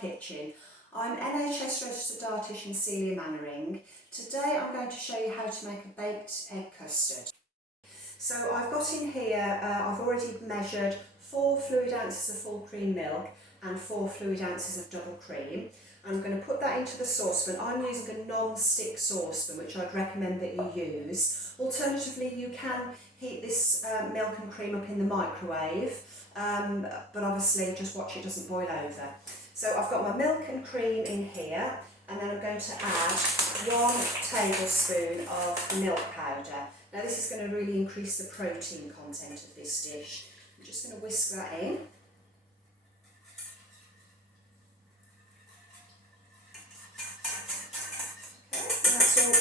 kitchen. I'm NHS registered dietitian Celia Mannering. Today I'm going to show you how to make a baked egg custard. So I've got in here, I've already measured 4 fluid ounces of full cream milk and 4 fluid ounces of double cream. I'm going to put that into the saucepan. I'm using a non-stick saucepan, which I'd recommend that you use. Alternatively, you can heat this milk and cream up in the microwave, but obviously just watch it doesn't boil over. So I've got my milk and cream in here, and then I'm going to add 1 tablespoon of milk powder. Now this is going to really increase the protein content of this dish. I'm just going to whisk that in.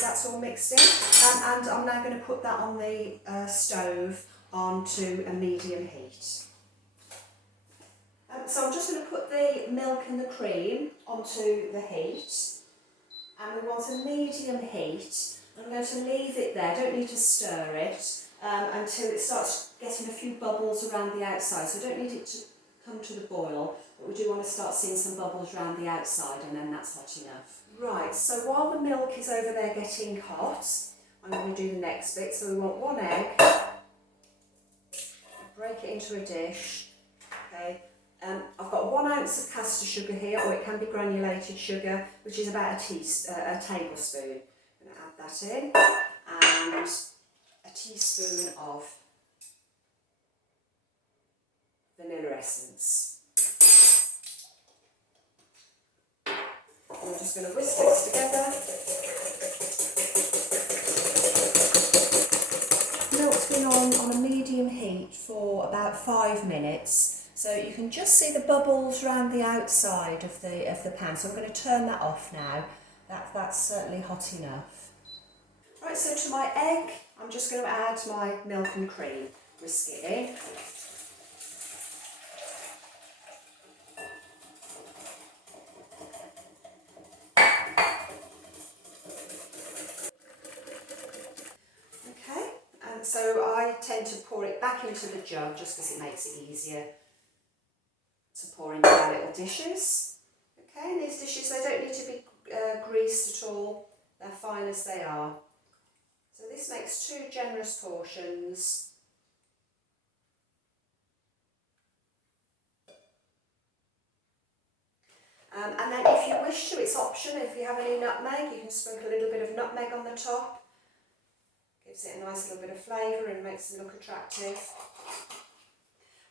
That's all mixed in, and I'm now going to put that on the stove onto a medium heat. So I'm just going to put the milk and the cream onto the heat, and we want a medium heat. I'm going to leave it there, don't need to stir it until it starts getting a few bubbles around the outside. So I don't need it to come to the boil, but we do want to start seeing some bubbles around the outside, and then that's hot enough. Right, so while the milk is over there getting hot, I'm going to do the next bit. So we want 1 egg, break it into a dish. Okay, I've got 1 ounce of custard sugar here, or it can be granulated sugar, which is about a tablespoon. I'm going to add that in, and a teaspoon of vanilla essence. I'm just going to whisk this together. Milk's been on a medium heat for about 5 minutes, so you can just see the bubbles around the outside of the pan. So I'm going to turn that off now. That's certainly hot enough. Right, so to my egg, I'm just going to add my milk and cream. Whisk it in. So I tend to pour it back into the jug just because it makes it easier to pour into our little dishes. Okay, and these dishes, they don't need to be greased at all, they're fine as they are. So this makes 2 generous portions. And then if you wish to, it's optional, if you have any nutmeg, you can sprinkle a little bit of nutmeg on the top. Gives it a nice little bit of flavour and makes it look attractive.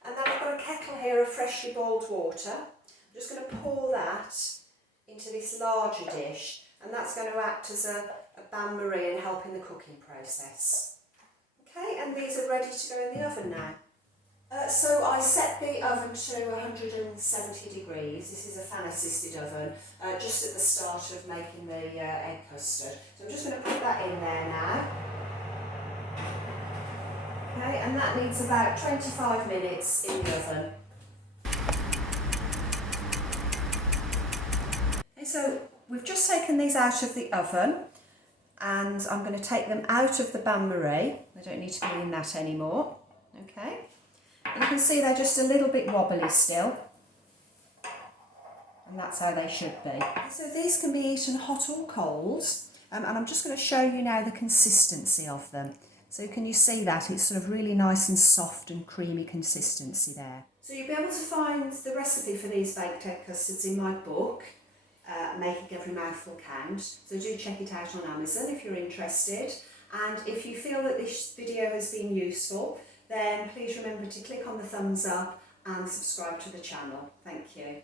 And then I've got a kettle here of freshly boiled water. I'm just going to pour that into this larger dish, and that's going to act as a bain-marie and help in the cooking process. Okay, and these are ready to go in the oven now. So I set the oven to 170 degrees. This is a fan-assisted oven, just at the start of making the egg custard. So I'm just going to put that in there now. Okay, and that needs about 25 minutes in the oven. Okay, so we've just taken these out of the oven, and I'm going to take them out of the bain-marie. They don't need to be in that anymore. Okay, and you can see they're just a little bit wobbly still, and that's how they should be. So these can be eaten hot or cold, and I'm just going to show you now the consistency of them. So can you see that? It's sort of really nice and soft and creamy consistency there. So you'll be able to find the recipe for these baked egg custards in my book, Making Every Mouthful Count. So do check it out on Amazon if you're interested. And if you feel that this video has been useful, then please remember to click on the thumbs up and subscribe to the channel. Thank you.